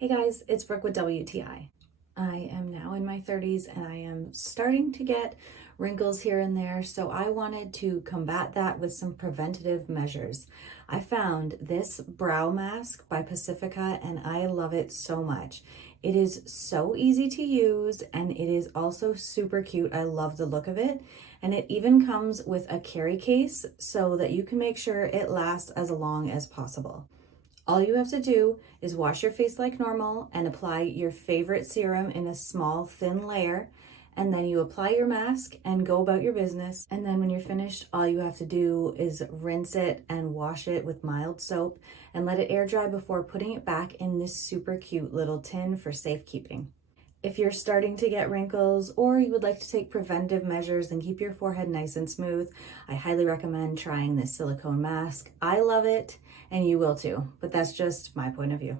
Hey guys, it's Brooke with WTI. I am now in my 30s and I am starting to get wrinkles here and there, so I wanted to combat that with some preventative measures. I found this brow mask by Pacifica and I love it so much. It is so easy to use and it is also super cute. I love the look of it. And it even comes with a carry case so that you can make sure it lasts as long as possible. All you have to do is wash your face like normal and apply your favorite serum in a small, thin layer. And then you apply your mask and go about your business. And then when you're finished, all you have to do is rinse it and wash it with mild soap and let it air dry before putting it back in this super cute little tin for safekeeping. If you're starting to get wrinkles or you would like to take preventive measures and keep your forehead nice and smooth, I highly recommend trying this silicone mask. I love it and you will too, but that's just my point of view.